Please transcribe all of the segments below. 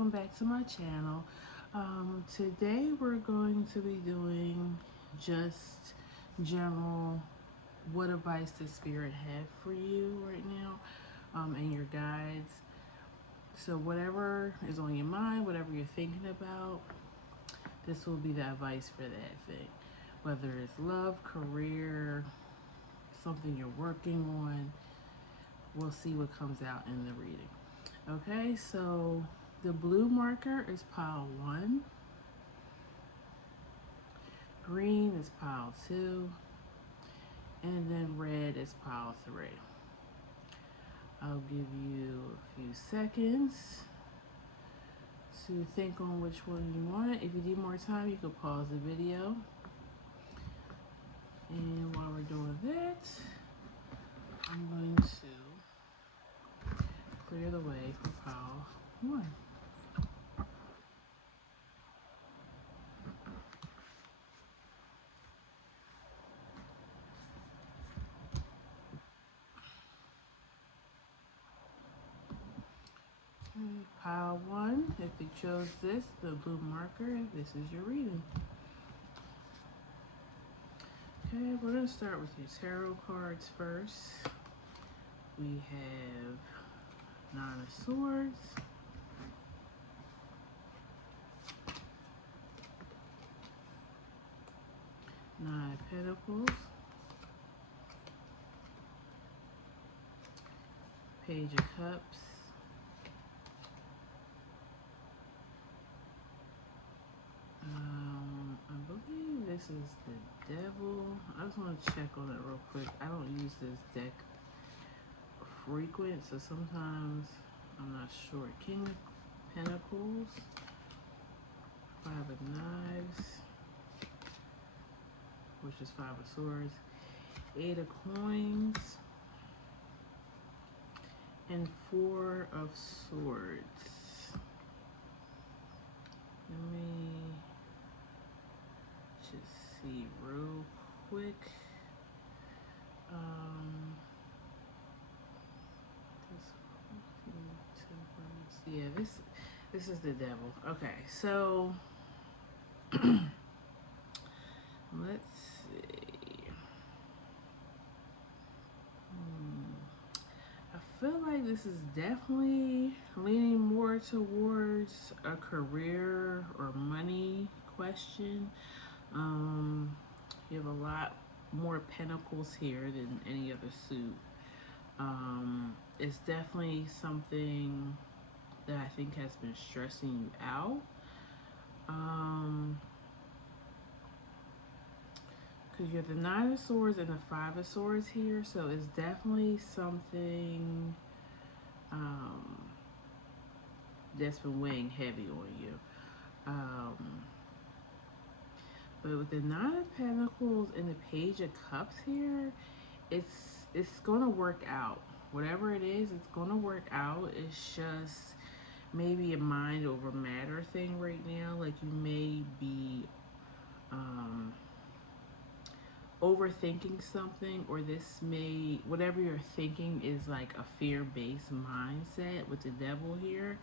welcome back to my channel. Today we're going to be doing just general what advice the Spirit have for you right now, and your guides. So whatever is on your mind, whatever you're thinking about, this will be the advice for that thing. Whether it's love, career, something you're working on, we'll see what comes out in the reading. Okay, so the blue marker is pile 1, green is pile 2, and then red is pile 3. I'll give you a few seconds to think on which one you want. If you need more time, you can pause the video. And while we're doing that, I'm going to clear the way for pile 1. Pile 1, if you chose this, the blue marker, this is your reading. Okay, we're going to start with your tarot cards first. We have 9 of Swords, Nine of Pentacles, Page of Cups, I believe this is the Devil. I just want to check on it real quick. I don't use this deck frequent, so sometimes I'm not sure. King of Pentacles, 5 of Knives, which is 5 of Swords, 8 of Coins, and 4 of Swords. Let me just see real quick. Yeah, this is the Devil. Okay, so let's see. I feel like this is definitely leaning more towards a career or money question. You have a lot more pentacles here than any other suit. It's definitely something that I think has been stressing you out. Because you have the 9 of Swords and the 5 of Swords here, so it's definitely something that's been weighing heavy on you. But with the 9 of Pentacles and the Page of Cups here, it's gonna work out. Whatever it is, it's gonna work out. It's just maybe a mind over matter thing right now. Like you may be overthinking something, or whatever you're thinking is like a fear-based mindset with the Devil here.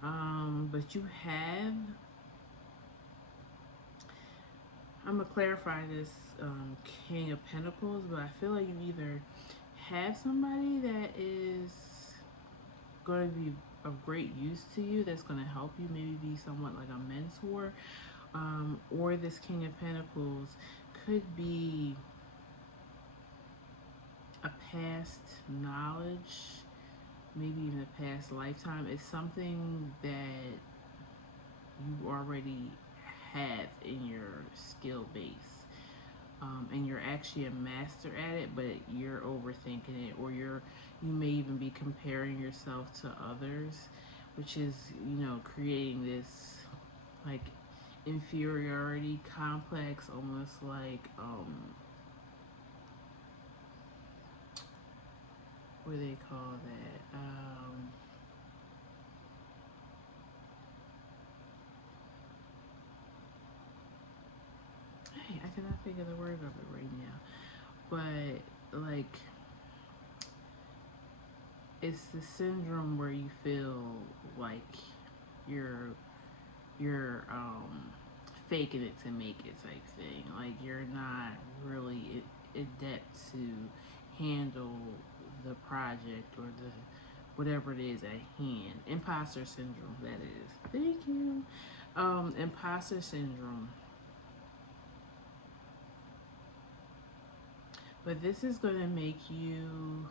But you have, I'm gonna clarify this King of Pentacles, but I feel like you either have somebody that is going to be of great use to you, that's going to help you, maybe be somewhat like a mentor, or this King of Pentacles could be a past knowledge, maybe even a past lifetime. It's something that you already have in your skill base. And you're actually a master at it, but you're overthinking it, or you may even be comparing yourself to others, which is, creating this like inferiority complex, almost like what do they call that? I cannot think of the word of it right now, but like it's the syndrome where you feel like you're faking it to make it type thing. Like you're not really adept to handle the project or the whatever it is at hand. Imposter syndrome, that is. Thank you. Imposter syndrome. But this is going to make you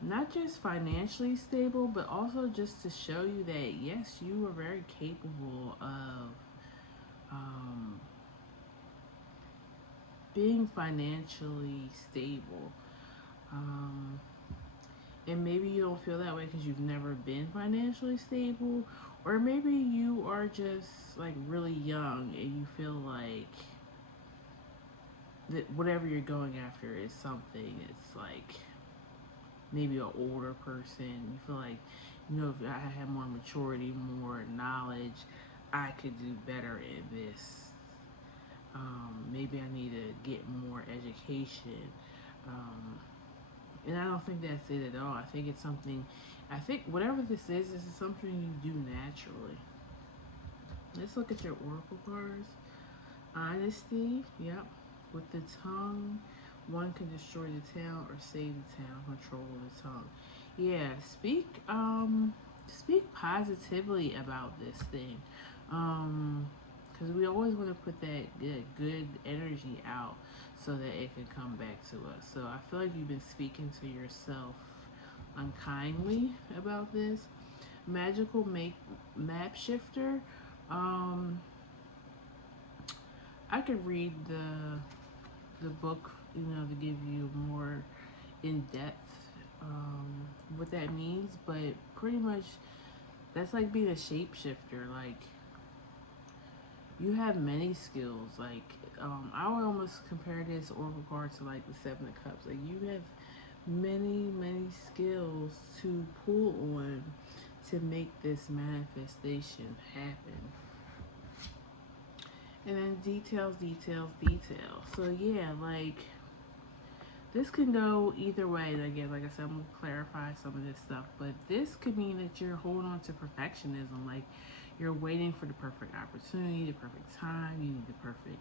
not just financially stable, but also just to show you that yes, you are very capable of um, being financially stable. Um, and maybe you don't feel that way because you've never been financially stable, or maybe you are just like really young and you feel like that whatever you're going after is something. It's like maybe an older person. You feel like, if I had more maturity, more knowledge, I could do better in this. Maybe I need to get more education. Um, and I don't think that's it at all. I think it's something, I think whatever this is something you do naturally. Let's look at your oracle cards. Honesty, yep. With the tongue, one can destroy the town or save the town. Control the tongue. Yeah, speak positively about this thing. Because we always want to put that good energy out so that it can come back to us. So I feel like you've been speaking to yourself unkindly about this. Magical map shifter. Um, I could read the book, to give you more in depth what that means, but pretty much that's like being a shapeshifter. Like you have many skills. Like I would almost compare this oracle card to like the Seven of Cups. Like you have many skills to pull on to make this manifestation happen. And then details. So yeah, like this can go either way. Again, like I said, I'm gonna clarify some of this stuff, but this could mean that you're holding on to perfectionism. Like you're waiting for the perfect opportunity, the perfect time. You need the perfect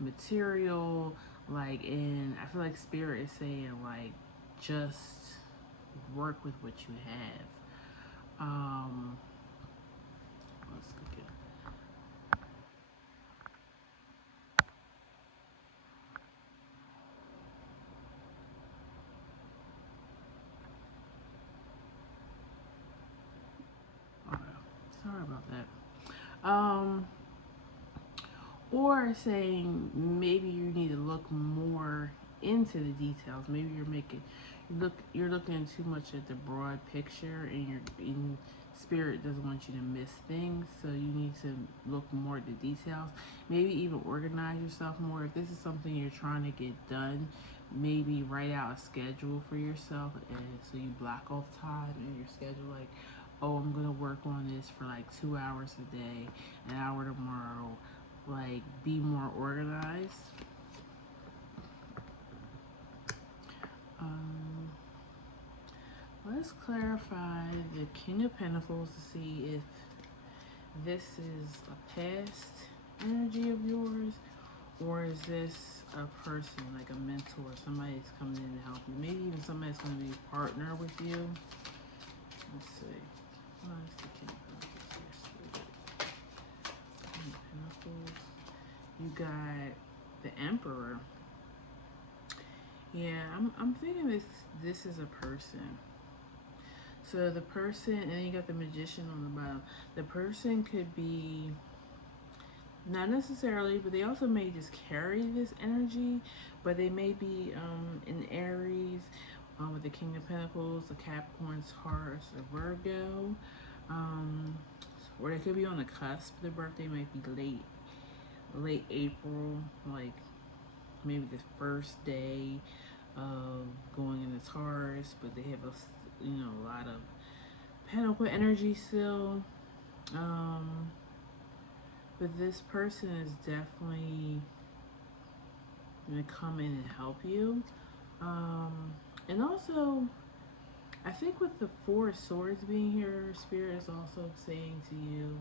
material. Like, and I feel like Spirit is saying like, just work with what you have. Let's look at. Okay, sorry about that. Or saying maybe you need to look more into the details. Maybe you're looking too much at the broad picture, and your in spirit doesn't want you to miss things. So you need to look more at the details. Maybe even organize yourself more. If this is something you're trying to get done, maybe write out a schedule for yourself, and so you block off time in your schedule. Like, oh, I'm gonna work on this for like 2 hours a day, an hour tomorrow. Like, be more organized. Um, let's clarify the King of Pentacles to see if this is a past energy of yours, or is this a person, like a mentor, somebody that's coming in to help you. Maybe even somebody that's going to be a partner with you. Let's see. What is the King of Pentacles here? King of Pentacles. You got the Emperor. Yeah, I'm thinking this is a person. So the person, and then you got the Magician on the bottom. The person could be not necessarily, but they also may just carry this energy. But they may be in Aries with the King of Pentacles, the Capricorn, Taurus, or Virgo, um, or they could be on the cusp. Their birthday might be late April, like maybe the first day of going into Taurus, but they have a lot of Pentacle energy still. Um, but this person is definitely gonna come in and help you. And also, I think with the Four of Swords being here, Spirit is also saying to you,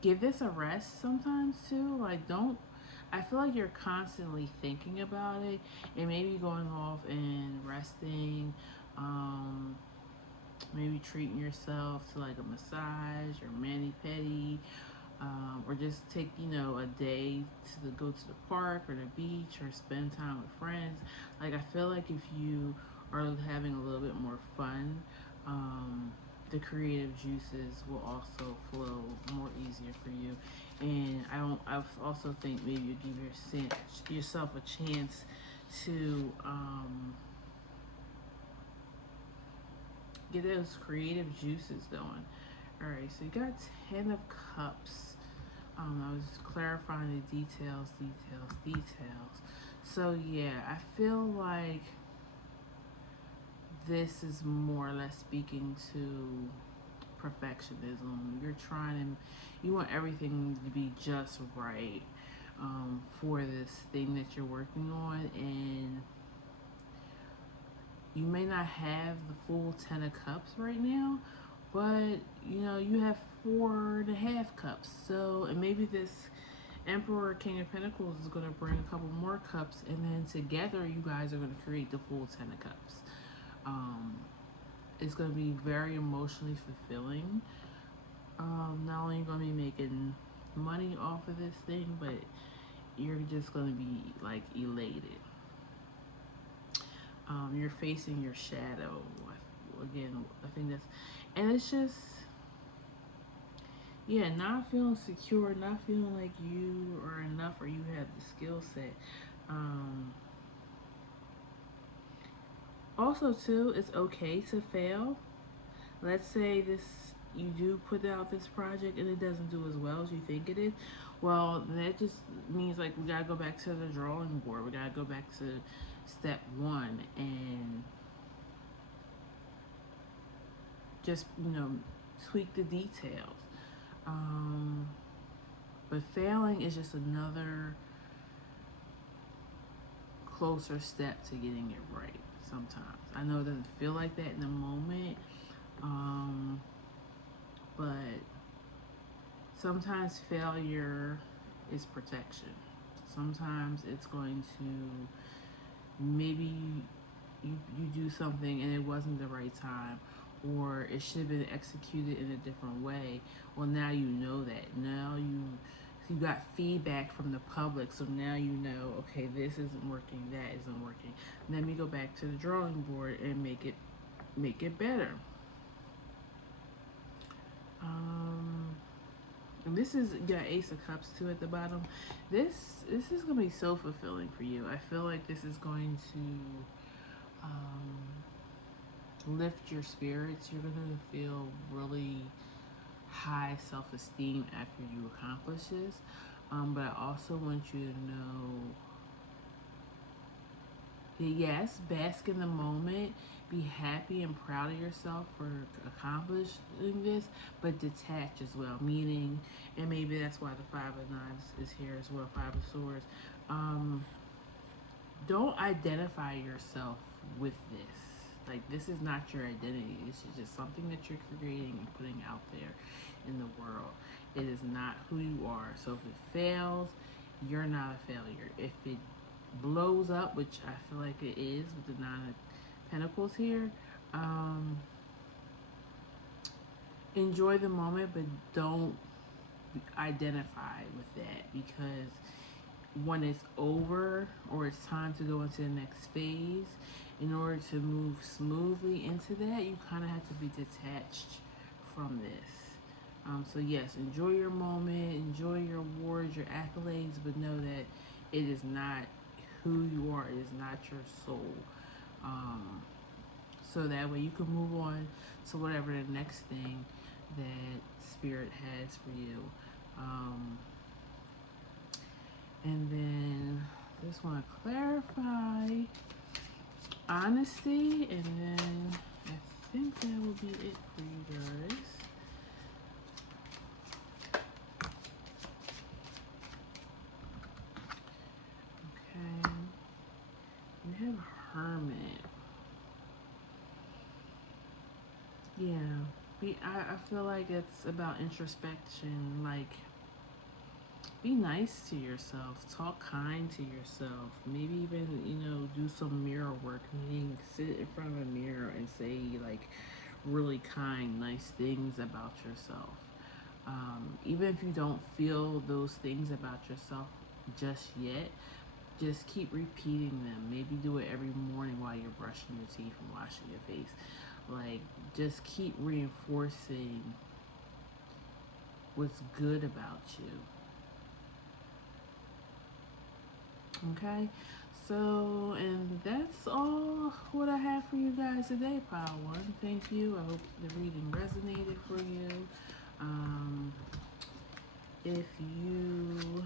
give this a rest sometimes too. Like, don't, I feel like you're constantly thinking about it and maybe going off and resting, maybe treating yourself to like a massage or mani-pedi, or just take, a day to go to the park or the beach or spend time with friends. Like, I feel like if you are having a little bit more fun, the creative juices will also flow more easier for you. And I also think maybe you give yourself a chance to get those creative juices going. All right, so you got 10 of Cups. I was clarifying the details. So yeah, I feel like this is more or less speaking to perfectionism. You want everything to be just right, for this thing that you're working on, and you may not have the full 10 of Cups right now, but you have 4.5 cups. So, and maybe this Emperor, King of Pentacles is going to bring a couple more cups, and then together you guys are going to create the full 10 of Cups. It's going to be very emotionally fulfilling. Not only are you going to be making money off of this thing, but you're just going to be like elated. You're facing your shadow. Again, I think that's, and it's just, yeah, not feeling secure, not feeling like you are enough or you have the skill set. Also, too, it's okay to fail. Let's say you do put out this project and it doesn't do as well as you think it is. Well, that just means like we gotta go back to the drawing board. We gotta go back to step one and just tweak the details. But failing is just another closer step to getting it right. Sometimes I know it doesn't feel like that in the moment, but sometimes failure is protection. Sometimes it's going to, maybe you do something and it wasn't the right time, or it should have been executed in a different way. Well, now you know that. Now you got feedback from the public, so now you know, okay, this isn't working, that isn't working. Let me go back to the drawing board and make it better. And this is, you got Ace of Cups too at the bottom. This is gonna be so fulfilling for you. I feel like this is going to lift your spirits. You're gonna feel really high self-esteem after you accomplish this. But I also want you to know that yes, bask in the moment, be happy and proud of yourself for accomplishing this, but detach as well. Meaning, and maybe that's why the Five of Knives is here as well, Five of Swords. Don't identify yourself with this. Like, this is not your identity. This is just something that you're creating and putting out there in the world. It is not who you are. So if it fails, you're not a failure. If it blows up, which I feel like it is with the Nine of Pentacles here, enjoy the moment, but don't identify with that, because when it's over or it's time to go into the next phase, in order to move smoothly into that, you kind of have to be detached from this. So yes, enjoy your moment, enjoy your awards, your accolades, but know that it is not who you are. It is not your soul. So that way you can move on to whatever the next thing that Spirit has for you. And then I just want to clarify honesty, and then I think that will be it for you guys. Okay, we have Hermit. Yeah. I feel like it's about introspection. Like, be nice to yourself. Talk kind to yourself. Maybe even, do some mirror work. Meaning, sit in front of a mirror and say, like, really kind, nice things about yourself. Even if you don't feel those things about yourself just yet, just keep repeating them. Maybe do it every morning while you're brushing your teeth and washing your face. Like, just keep reinforcing what's good about you. Okay? So, and that's all what I have for you guys today, Pile 1. Thank you. I hope the reading resonated for you. If you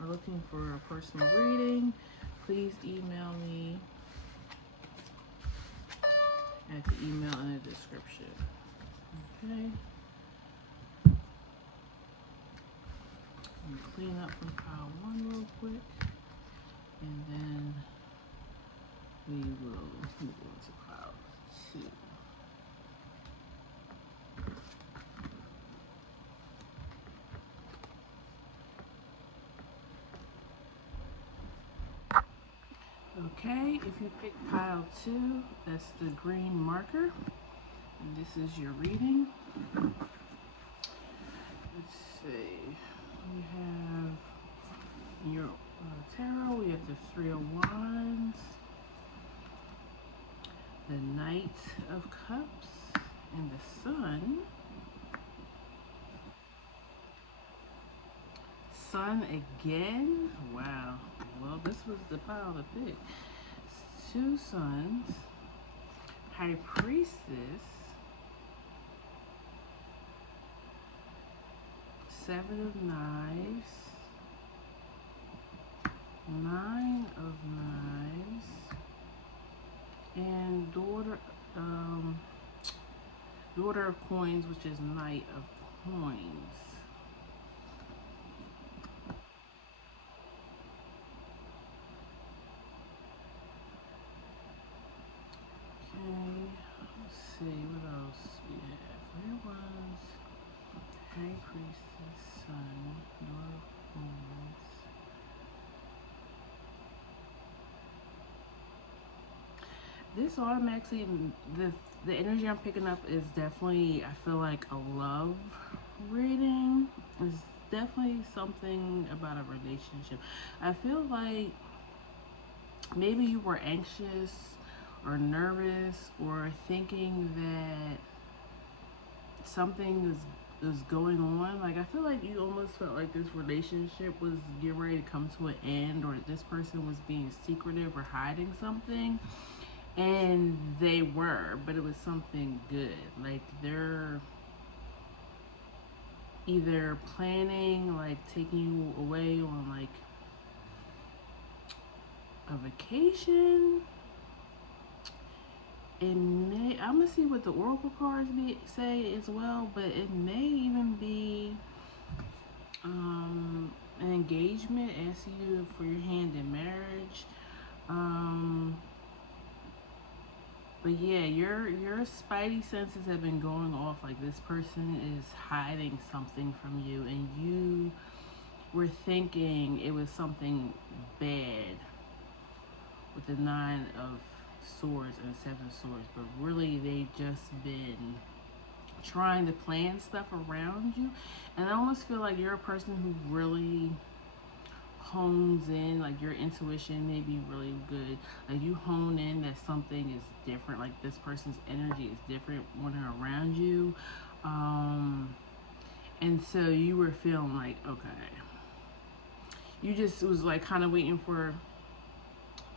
are looking for a personal reading, please email me at the email in the description. Okay? I'm clean up from pile 1 real quick, and then we will move on to pile 2. Okay, if you pick pile 2, that's the green marker, and this is your reading. Let's see, we have your tarot, we have the 3 of Wands, the Knight of Cups, and the Sun. Sun again? Wow. Well, this was the pile to pick. 2 suns, High Priestess, 7 of Knives, 9 of Knives, and Daughter of Coins, which is Knight of Coins. Okay, let's see what else we have. There was High Priestess, Sun, Daughter of Coins. This automatically, the energy I'm picking up is definitely, I feel like, a love reading. It's definitely something about a relationship. I feel like maybe you were anxious or nervous or thinking that something is going on. Like, I feel like you almost felt like this relationship was getting ready to come to an end, or this person was being secretive or hiding something. And they were, but it was something good. Like, they're either planning, like, taking you away on, like, a vacation. It may, I'm gonna see what the oracle cards say as well, but it may even be an engagement, asking you for your hand in marriage. But yeah, your spidey senses have been going off. Like, this person is hiding something from you, and you were thinking it was something bad with the 9 of Swords and 7 of Swords, but really they've just been trying to plan stuff around you. And I almost feel like you're a person who really hones in, like, your intuition may be really good. Like, you hone in that something is different, like this person's energy is different when they're around you. And so you were feeling like, okay, you just was like kind of waiting for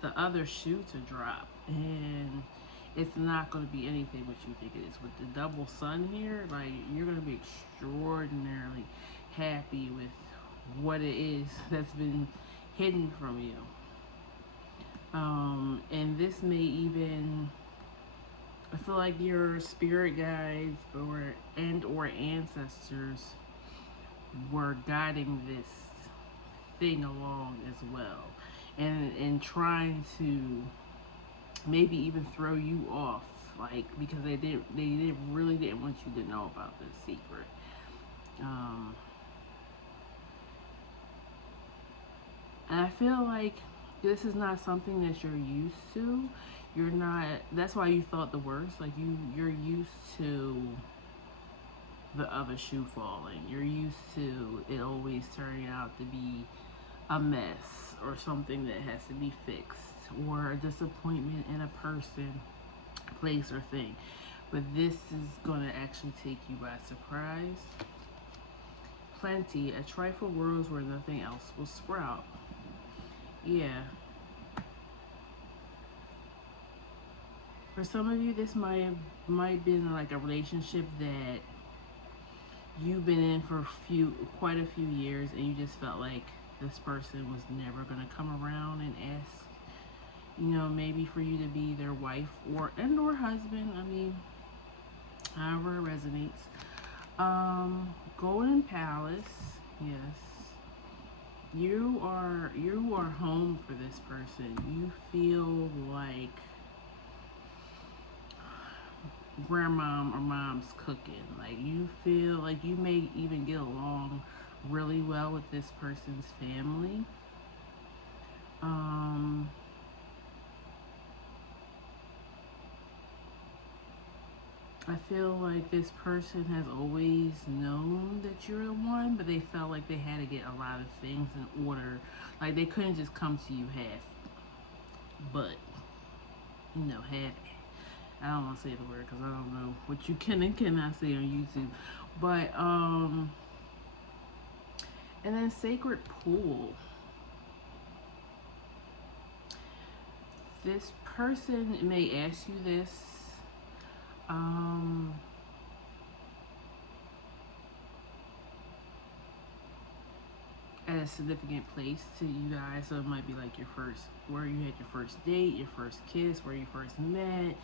the other shoe to drop, and it's not going to be anything what you think it is. With the double sun here, like, you're going to be extraordinarily happy with what it is that's been hidden from you. And this may even, I feel like your spirit guides or ancestors were guiding this thing along as well, and trying to maybe even throw you off, like because they really didn't want you to know about this secret. Um, and I feel like this is not something that you're used to. You're not. That's why you thought the worst. Like you're used to the other shoe falling. You're used to it always turning out to be a mess or something that has to be fixed or a disappointment in a person, place, or thing. But this is going to actually take you by surprise. Plenty, a trifle grows where nothing else will sprout. Yeah. For some of you, this might been like a relationship that you've been in for quite a few years, and you just felt like this person was never gonna come around and ask, maybe for you to be their wife or husband. I mean, however it resonates. Golden Palace, yes. You are home for this person. You feel like grandmom or mom's cooking. Like you feel like you may even get along really well with this person's family. Um, I feel like this person has always known that you're the one, but they felt like they had to get a lot of things in order. Like they couldn't just come to you half, but half. I don't want to say the word because I don't know what you can and cannot say on YouTube. But and then Sacred Pool. This person may ask you this. Um, at a significant place to you guys, so it might be like your first, where you had your first date, your first kiss, where you first met,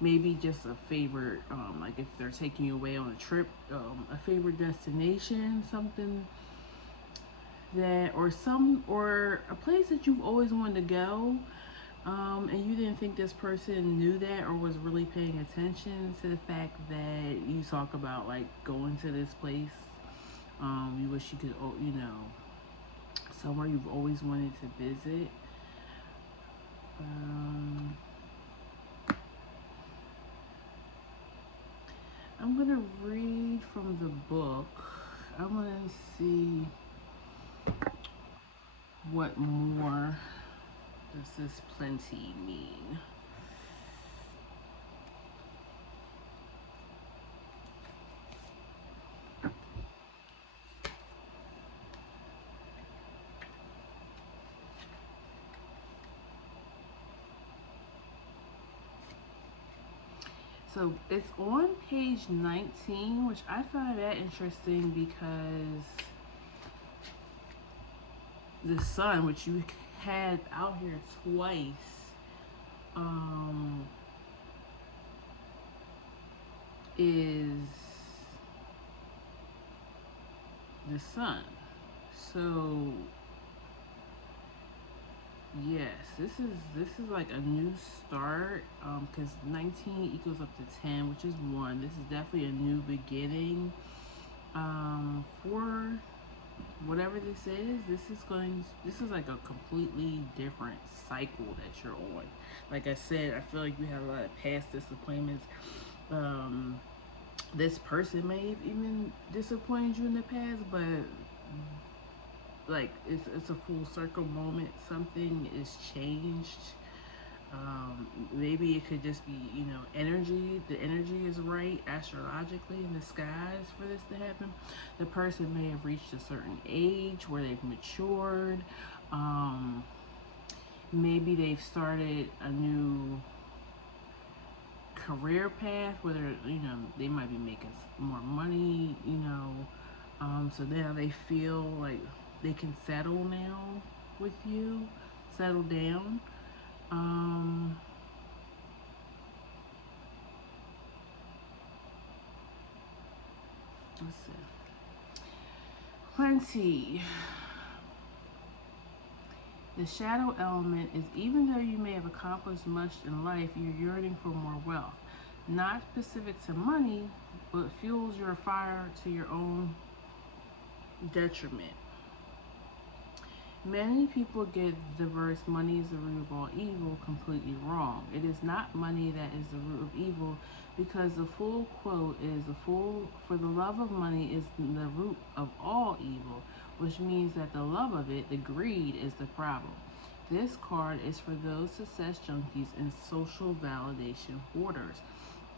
maybe just a favorite, like if they're taking you away on a trip, a favorite destination, something that, or a place that you've always wanted to go, and you didn't think this person knew that or was really paying attention to the fact that you talk about like going to this place. You wish you could, somewhere you've always wanted to visit. Um, I'm gonna read from the book. I'm gonna see what more does this plenty mean. So it's on page 19, which I find that interesting because the sun, which you had out here twice, is the sun. So yes, this is like a new start. Because 19 equals up to 10, which is 1. This is definitely a new beginning. For whatever this is, this is like a completely different cycle that you're on. Like I said, I feel like you have a lot of past disappointments. This person may have even disappointed you in the past, but like it's a full circle moment. Something is changed. Maybe it could just be, energy. The energy is right astrologically in the skies for this to happen. The person may have reached a certain age where they've matured. Maybe they've started a new career path where they might be making more money, so now they feel like they can settle now with you, settle down. Let's see. Plenty. The shadow element is even though you may have accomplished much in life, you're yearning for more wealth. Not specific to money, but fuels your fire to your own detriment. Many people get the verse money is the root of all evil completely wrong. It is not money that is the root of evil, because the full quote is the full for the love of money is the root of all evil, which means that the love of it, the greed, is the problem. This card is for those success junkies and social validation hoarders.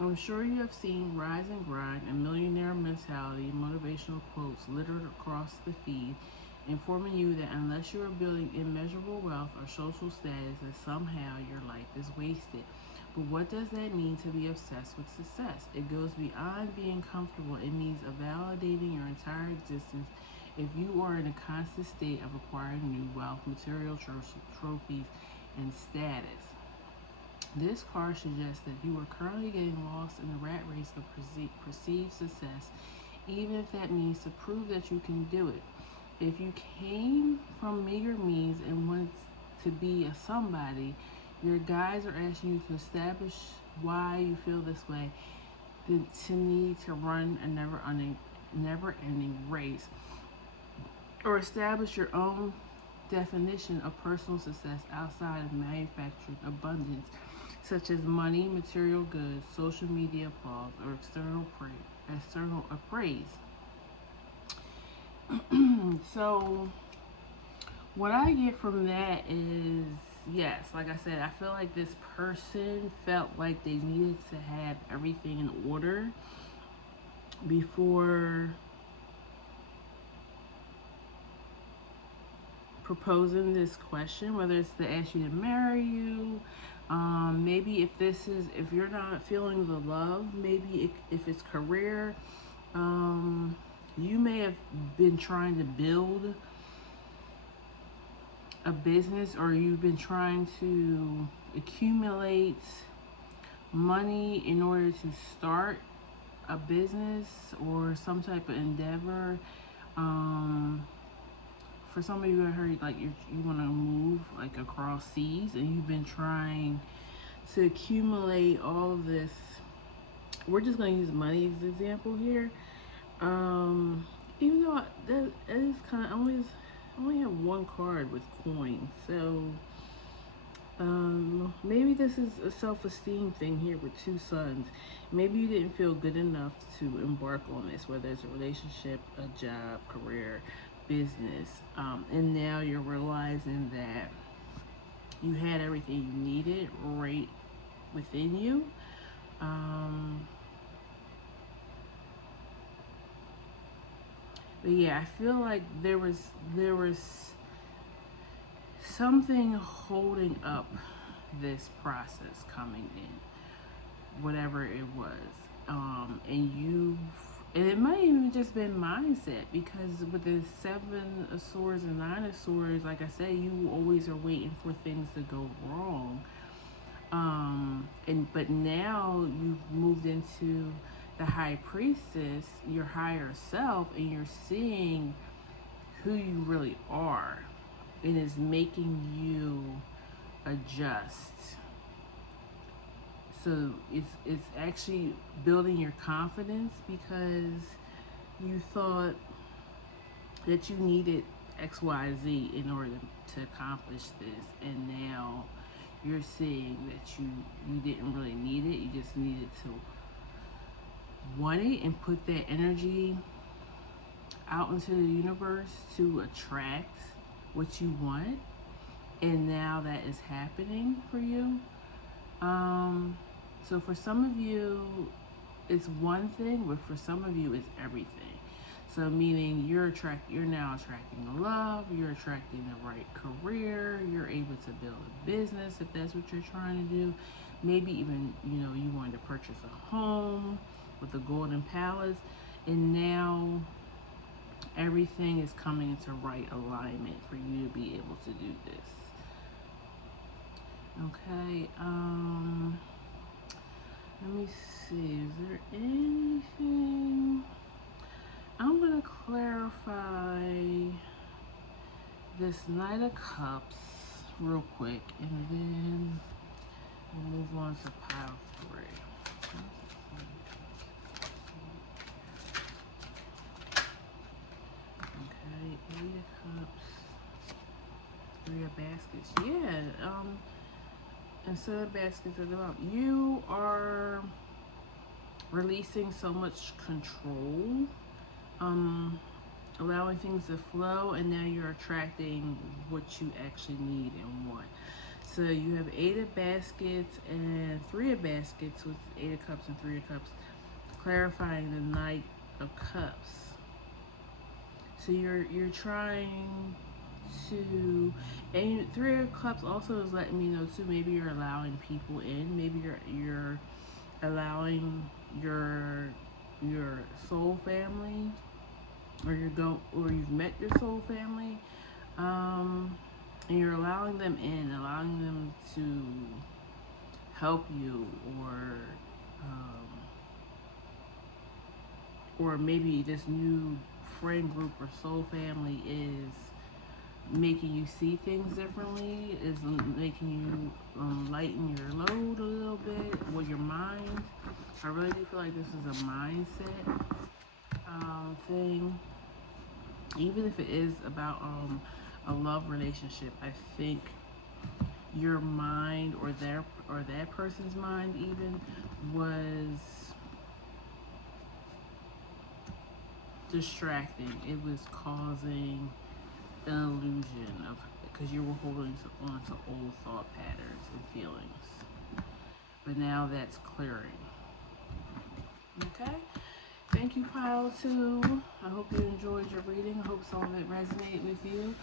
I'm sure you have seen Rise and Grind and Millionaire Mentality motivational quotes littered across the feed, informing you that unless you are building immeasurable wealth or social status, that somehow your life is wasted. But what does that mean to be obsessed with success? It goes beyond being comfortable. It means validating your entire existence if you are in a constant state of acquiring new wealth, material trophies, and status. This card suggests that you are currently getting lost in the rat race of perceived success, even if that means to prove that you can do it. If you came from meager means and want to be a somebody, your guides are asking you to establish why you feel this way, to need to run a never-ending race, or establish your own definition of personal success outside of manufactured abundance, such as money, material goods, social media applause, or external appraise. So what I get from that is, yes, like I said, I feel like this person felt like they needed to have everything in order before proposing this question, whether it's to ask you to marry you. Maybe if you're not feeling the love, maybe if it's career, you may have been trying to build a business, or you've been trying to accumulate money in order to start a business or some type of endeavor. For some of you, I heard like you want to move like across seas, and you've been trying to accumulate all of this. We're just going to use money as an example here. Even though that is kind of I only have one card with coins, so maybe this is a self-esteem thing here with two sons. Maybe you didn't feel good enough to embark on this, whether it's a relationship, a job, career, business, and now you're realizing that you had everything you needed right within you. But yeah, I feel like there was something holding up this process coming in, whatever it was. And it might even just been mindset, because with the 7 of Swords and 9 of Swords, like I said, you always are waiting for things to go wrong. But now you've moved into the High Priestess, your higher self, and you're seeing who you really are. It is making you adjust. So it's actually building your confidence, because you thought that you needed XYZ in order to accomplish this, and now you're seeing that you didn't really need it. You just needed to want it and put that energy out into the universe to attract what you want, and now that is happening for you. So for some of you it's one thing, but for some of you it's everything. So meaning you're now attracting love, you're attracting the right career, you're able to build a business if that's what you're trying to do. Maybe even, you wanted to purchase a home with a golden palace, and now everything is coming into right alignment for you to be able to do this. Okay, let me see, is there anything? I'm going to clarify this Knight of Cups. real quick, and then we'll move on to pile 3. Okay, 8 of Cups, 3 of Baskets. Yeah, and 7 of Baskets are about you are releasing so much control, allowing things to flow, and now you're attracting what you actually need and want. So you have 8 of Baskets and 3 of Baskets with 8 of Cups and 3 of Cups, clarifying the Knight of Cups. So you're trying to, and 3 of Cups also is letting me know too. Maybe you're allowing people in. Maybe you're allowing your soul family, or you've met your soul family, and you're allowing them in, allowing them to help you, um, or maybe this new friend group or soul family is making you see things differently, is making you lighten your load a little bit, or your mind. I really do feel like this is a mindset thing. Even if it is about a love relationship, I think your mind, or that person's mind even, was distracting. It was causing an illusion of, because you were holding on to old thought patterns and feelings. But now that's clearing. Okay? Thank you, Pile 2. I hope you enjoyed your reading. I hope some of it resonated with you.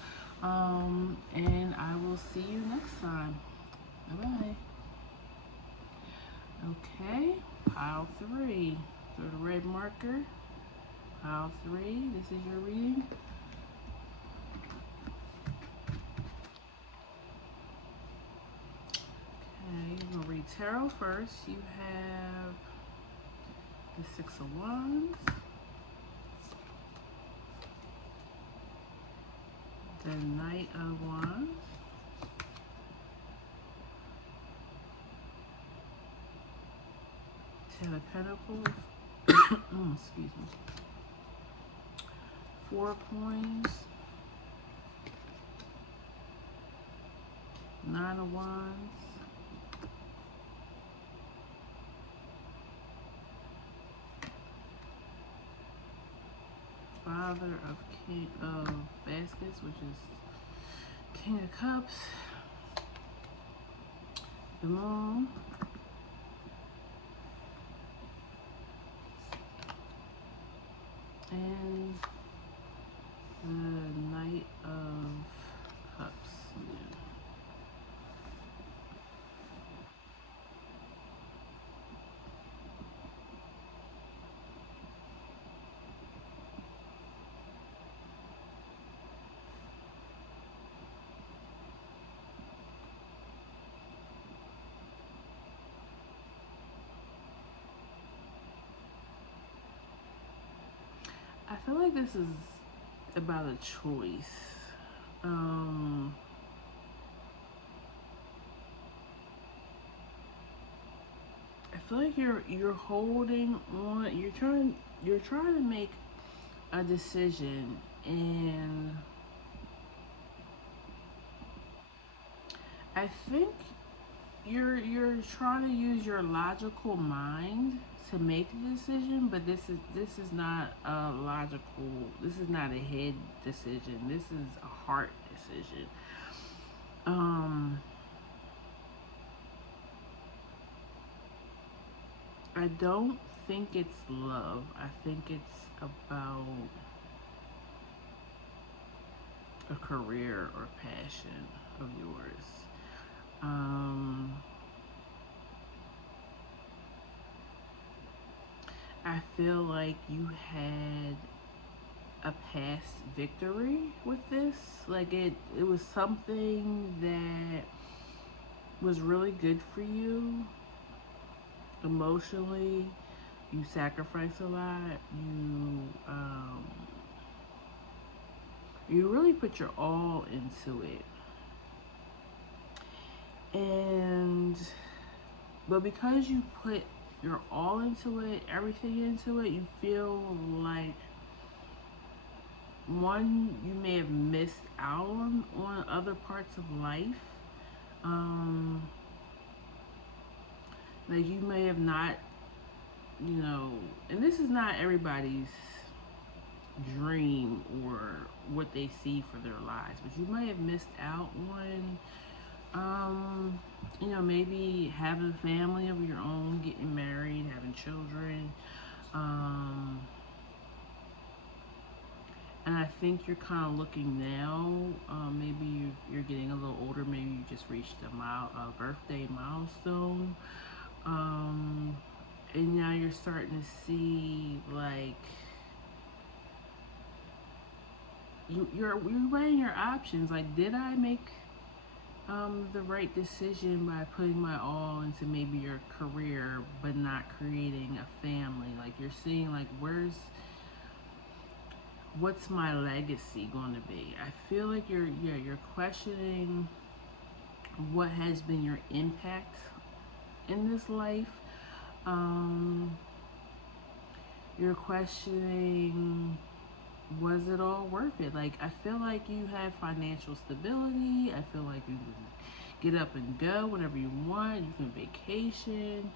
And I will see you next time. Bye-bye. Okay, Pile 3. Throw the red marker. Pile 3. This is your reading. Okay, you're going to read tarot first. You have the 6 of Wands, the Knight of Wands, Ten of Pentacles, excuse me, 4 of Coins, 9 of Wands, Father of Baskets, which is King of Cups, the Moon, and the Knight of Cups. Yeah. I feel like this is about a choice. I feel like you're holding on. You're trying to make a decision, and I think you're trying to use your logical mind to make the decision, but this is not a logical. This is not a head decision. This is a heart decision. I don't think it's love. I think it's about a career or passion of yours. I feel like you had a past victory with this. Like it was something that was really good for you emotionally. You sacrificed a lot. You really put your all into it. And but because you put your all into it, everything into it, you feel like one, you may have missed out on other parts of life. Um, like you may have not, you know, and this is not everybody's dream or what they see for their lives, but you may have missed out on, you know, maybe having a family of your own, getting married, having children. Um, and I think you're kind of looking now. Maybe you're getting a little older. Maybe you just reached a birthday milestone, and now you're starting to see like you're weighing your options. Like, did I make the right decision by putting my all into maybe your career, but not creating a family? Like, you're seeing like what's my legacy going to be? I feel like you're questioning what has been your impact in this life. Um, you're questioning, was it all worth it? Like, I feel like you have financial stability. I feel like you can get up and go whenever you want. You can vacation.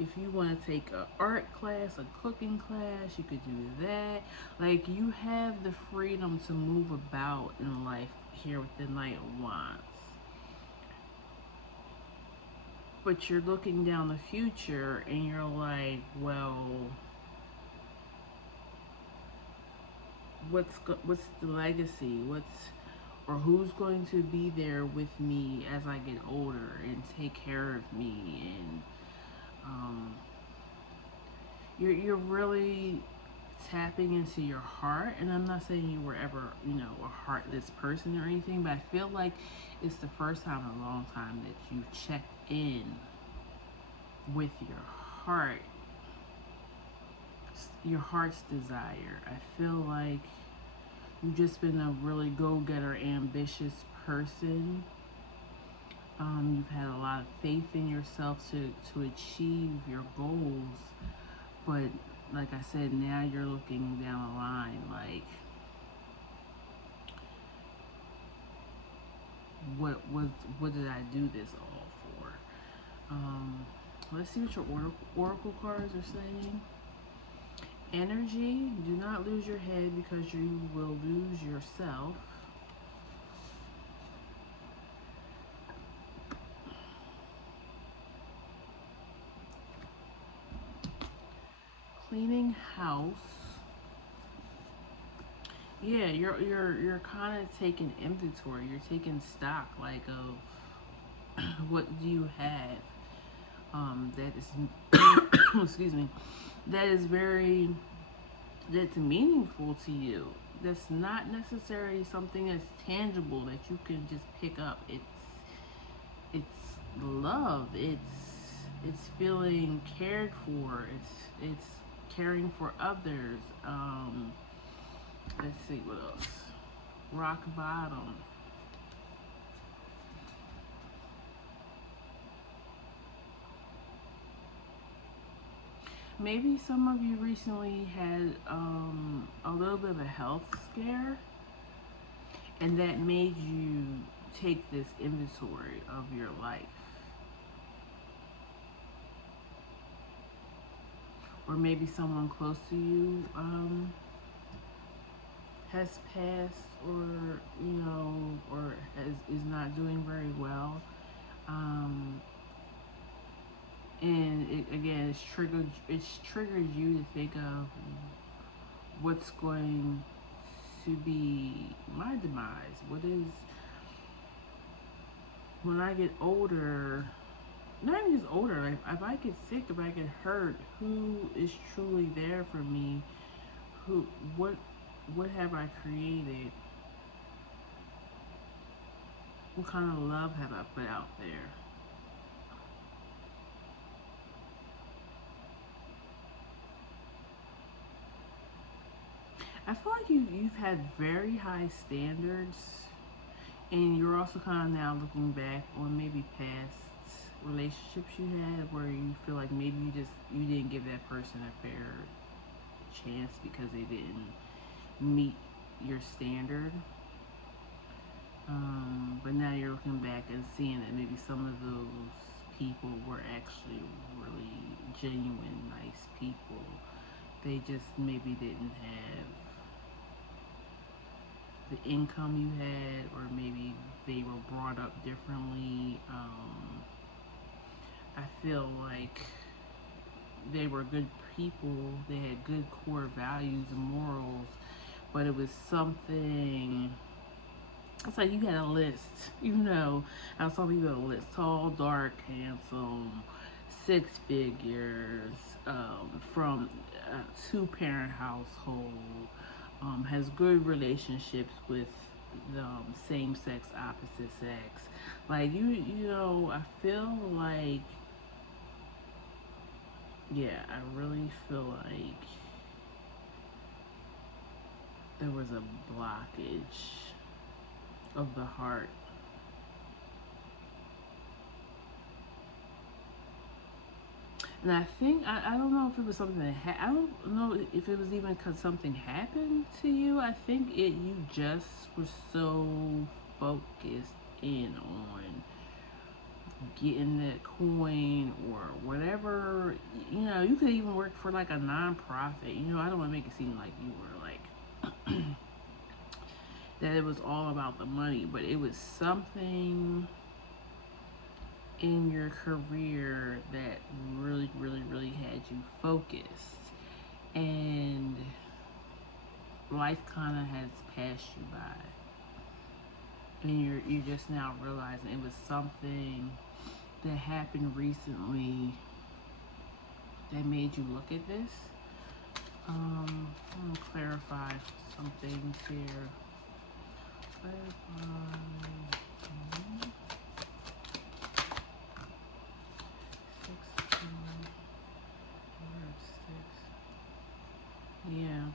If you want to take an art class, a cooking class, you could do that. Like, you have the freedom to move about in life here with the Knight of Wands. But you're looking down the future and you're like, well, what's the legacy? Or who's going to be there with me as I get older and take care of me? And um, you're really tapping into your heart. And I'm not saying you were ever, you know, a heartless person or anything, but I feel like it's the first time in a long time that you check in with heart your heart's desire. I feel like you've just been a really go-getter, ambitious person. You've had a lot of faith in yourself to achieve your goals, but like I said, now you're looking down the line like, what did I do this all for? Um, let's see what your oracle cards are saying. Energy, do not lose your head because you will lose yourself. Cleaning house. Yeah, you're kind of taking inventory. You're taking stock, like, of what do you have. That is, excuse me, that is that's meaningful to you. That's not necessarily something that's tangible that you can just pick up. It's love. It's feeling cared for. It's caring for others. Let's see what else. Rock bottom. Maybe some of you recently had a little bit of a health scare, and that made you take this inventory of your life. Or maybe someone close to you has passed, or or is not doing very well. Um, and again, it's triggered you to think of what's going to be my demise. What is, when I get older, not even just older, like if I get sick, if I get hurt, who is truly there for me? Who, what have I created? What kind of love have I put out there? I feel like you've had very high standards And you're also kind of now looking back on maybe past relationships you had where you feel like maybe you didn't give that person a fair chance because they didn't meet your standard. But now you're looking back and seeing that maybe some of those people were actually really genuine, nice people. They just maybe didn't have the income you had, or maybe they were brought up differently. I feel like they were good people, they had good core values and morals, but it was something. It's like you had a list, I was telling people a list: tall, dark, handsome, 6 figures, from a 2-parent household, has good relationships with the same sex, opposite sex. Like I feel like, yeah, I really feel like there was a blockage of the heart. And I think I don't know if it was something that I don't know if it was even because something happened to you. I think you just were so focused in on getting that coin or whatever. You could even work for like a nonprofit. I don't want to make it seem like you were like that it was all about the money, but it was something in your career that really, really, really had you focused, and life kind of has passed you by, and you're just now realizing it was something that happened recently that made you look at this. I'm gonna clarify some things here. Clarify. Yeah.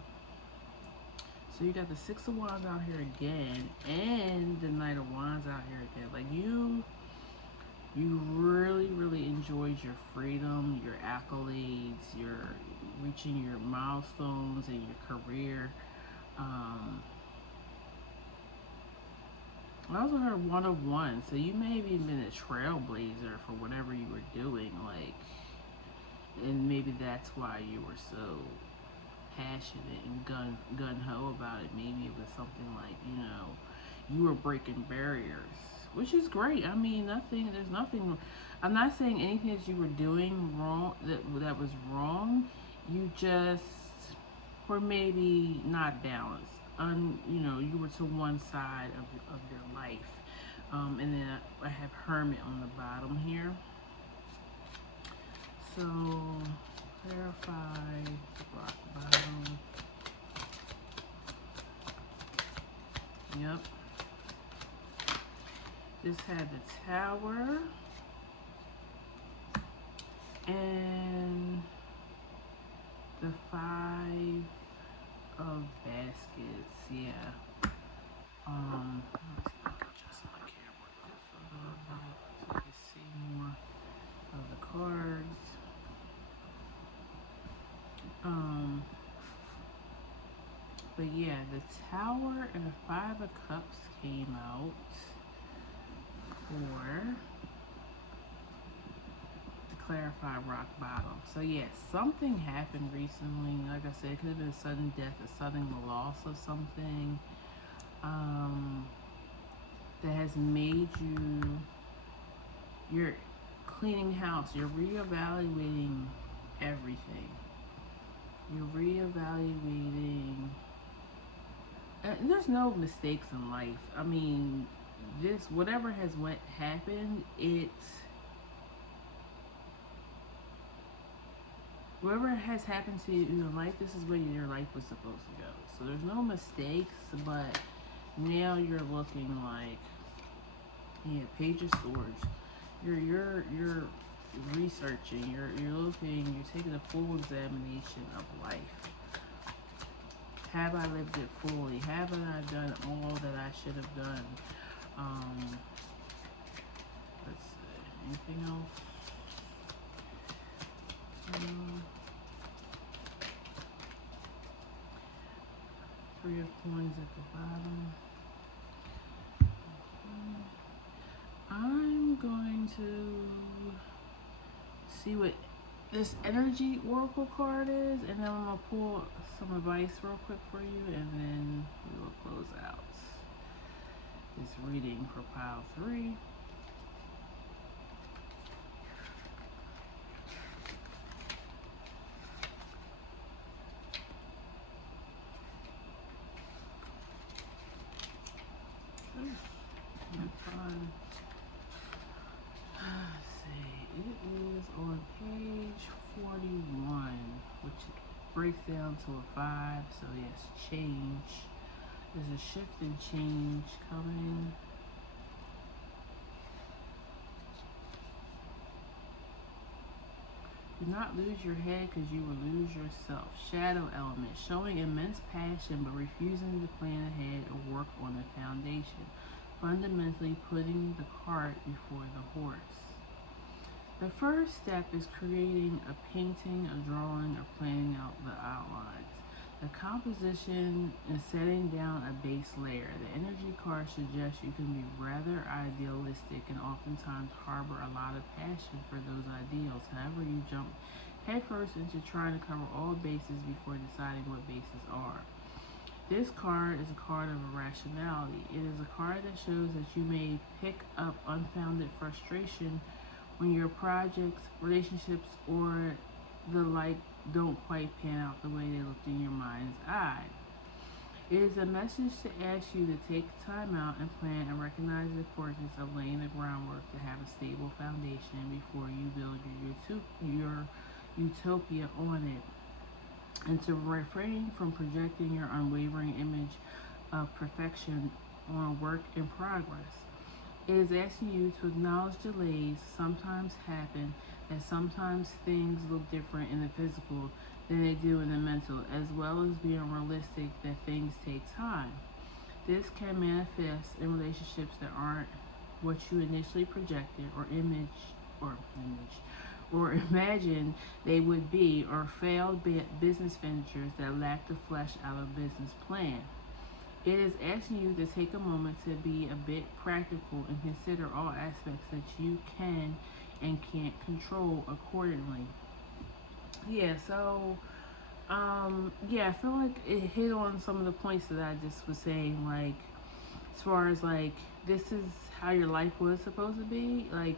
So you got the 6 of Wands out here again, and the Knight of Wands out here again. Like you really, really enjoyed your freedom, your accolades, your reaching your milestones in your career. I also heard 1 of 1, so you may have even been a trailblazer for whatever you were doing, like, and maybe that's why you were so passionate and gun ho about it. Maybe it was something like, you were breaking barriers, which is great. I mean, there's nothing. I'm not saying anything that you were doing wrong that was wrong. You just were maybe not balanced. You were to one side of your life. And then I have Hermit on the bottom here. So clarify rock bottom. Yep. Just had the Tower and the 5 of Baskets. Yeah. Just my camera just a little bit so you can see more of the cards. But yeah, the Tower and the 5 of Cups came out for to clarify rock bottom. So yeah, something happened recently. Like I said, it could have been a sudden death, a sudden loss of something that has made you're cleaning house, you're reevaluating everything. You're reevaluating. And there's no mistakes in life. I mean, whatever has happened, whatever has happened to you in life, this is where your life was supposed to go. So there's no mistakes, but now you're looking like, yeah, Page of Swords. You're researching. You're looking. You're taking a full examination of life. Have I lived it fully? Haven't I done all that I should have done? Um, let's see, anything else? Um, Three of coins at the bottom. I'm going to see what this energy oracle card is, and then I'm going to pull some advice real quick for you, and then we will close out this reading for pile 3. Fun. Let's see, it is on page 41, which breaks down to a 5. So yes, change. There's a shift and change coming. Do not lose your head, because you will lose yourself. Shadow element, showing immense passion but refusing to plan ahead or work on the foundation. Fundamentally putting the cart before the horse. The first step is creating a painting, a drawing, or planning out the outlines. The composition is setting down a base layer. The energy card suggests you can be rather idealistic and oftentimes harbor a lot of passion for those ideals. However, you jump headfirst into trying to cover all bases before deciding what bases are. This card is a card of irrationality. It is a card that shows that you may pick up unfounded frustration when your projects, relationships, or the like don't quite pan out the way they looked in your mind's eye. It is a message to ask you to take time out and plan and recognize the importance of laying the groundwork to have a stable foundation before you build your utopia on it, and to refrain from projecting your unwavering image of perfection on a work in progress. It is asking you to acknowledge delays sometimes happen, and sometimes things look different in the physical than they do in the mental, as well as being realistic that things take time. This can manifest in relationships that aren't what you initially projected or imagined they would be, or failed business ventures that lack the flesh out of business plan. It is asking you to take a moment to be a bit practical and consider all aspects that you can and can't control accordingly. Yeah, so I feel like it hit on some of the points that I just was saying, like as far as like this is how your life was supposed to be. Like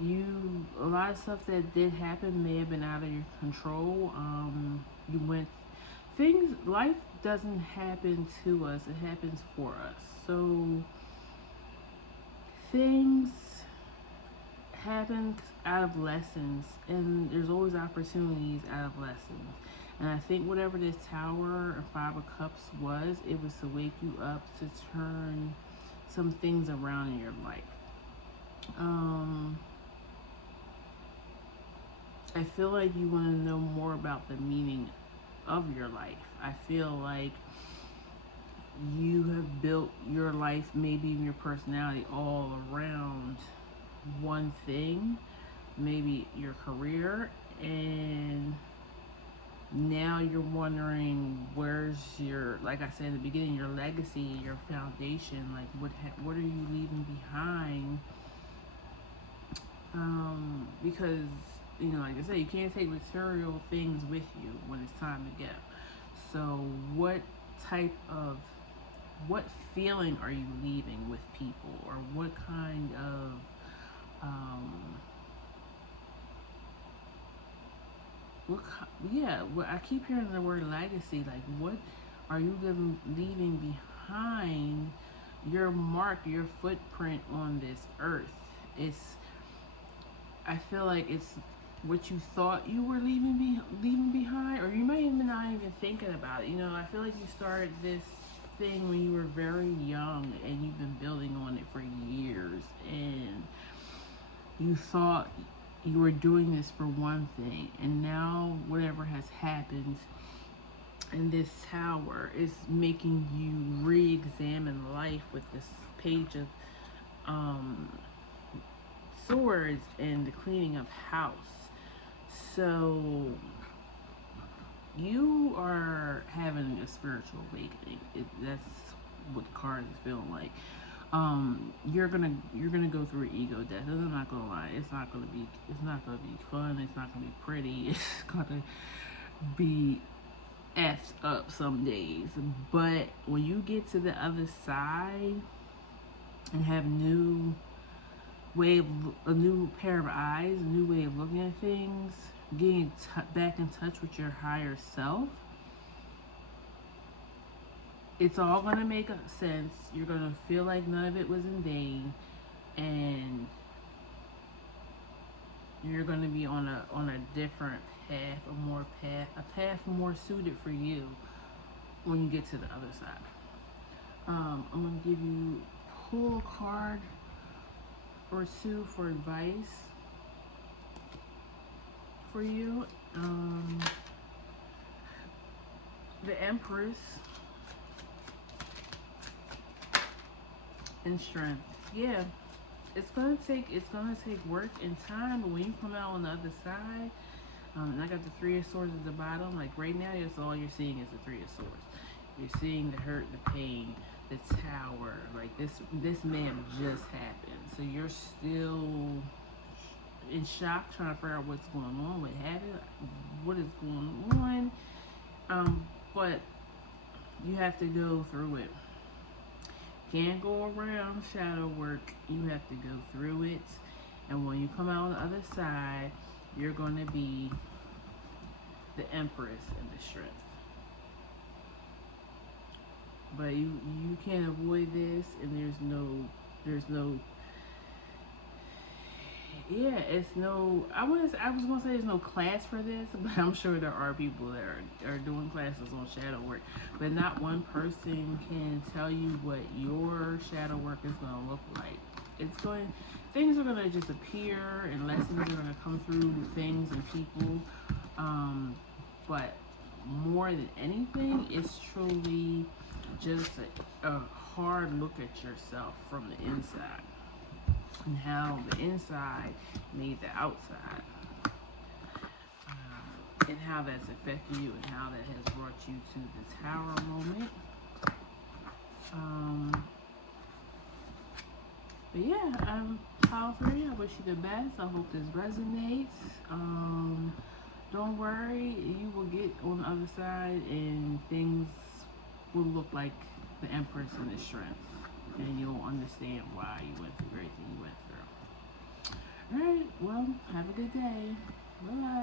a lot of stuff that did happen may have been out of your control. You went things Life doesn't happen to us, it happens for us. So things happen out of lessons, and there's always opportunities out of lessons. And I think whatever this Tower or 5 of Cups was, it was to wake you up to turn some things around in your life. I feel like you want to know more about the meaning of your life. I feel like you have built your life, maybe even your personality, all around one thing, maybe your career, and now you're wondering where's your, like I said in the beginning, your legacy, your foundation. Like what are you leaving behind? Because like I said, you can't take material things with you when it's time to go. So what feeling are you leaving with people, or what kind of I keep hearing the word legacy. Like, what are you leaving behind? Your mark, your footprint on this earth. I feel like it's what you thought you were leaving behind, or you might even not even thinking about it. I feel like you started this thing when you were very young, and you've been building on it for years, and you thought you were doing this for one thing, and now whatever has happened in this tower is making you re-examine life with this Page of Swords and the cleaning of house. So you are having a spiritual awakening. That's what the card is feeling like. You're gonna go through ego death. And I'm not gonna lie, it's not gonna be fun. It's not gonna be pretty. It's gonna be effed up some days. But when you get to the other side and have a new pair of eyes, a new way of looking at things, getting back in touch with your higher self, it's all going to make sense. You're going to feel like none of it was in vain, and you're going to be on a different path, a path more suited for you when you get to the other side. I'm going to give you pull a card or two for advice for you. The Empress and Strength. Yeah, it's gonna take work and time, but when you come out on the other side, and I got the Three of Swords at the bottom. Like right now, that's all you're seeing is the Three of Swords. You're seeing the hurt, the pain, the Tower. Like this may have just happened, so you're still in shock, trying to figure out what's going on, what is going on. But you have to go through it. Can't go around shadow work. You have to go through it, and when you come out on the other side, you're going to be the Empress and the Strength. But you can't avoid this, and there's no yeah, it's no, I was gonna say there's no class for this, but I'm sure there are people that are doing classes on shadow work, but not one person can tell you what your shadow work is gonna look like. Things are gonna just appear, and lessons are gonna come through things and people, but more than anything, it's truly just a hard look at yourself from the inside, and how the inside made the outside, and how that's affected you, and how that has brought you to the Tower moment. But yeah, pile 3, I wish you the best. I hope this resonates. Don't worry, you will get on the other side, and things will look like the Empress and the Strength, and you'll understand why you went through everything you went through. All right, well, have a good day. Bye.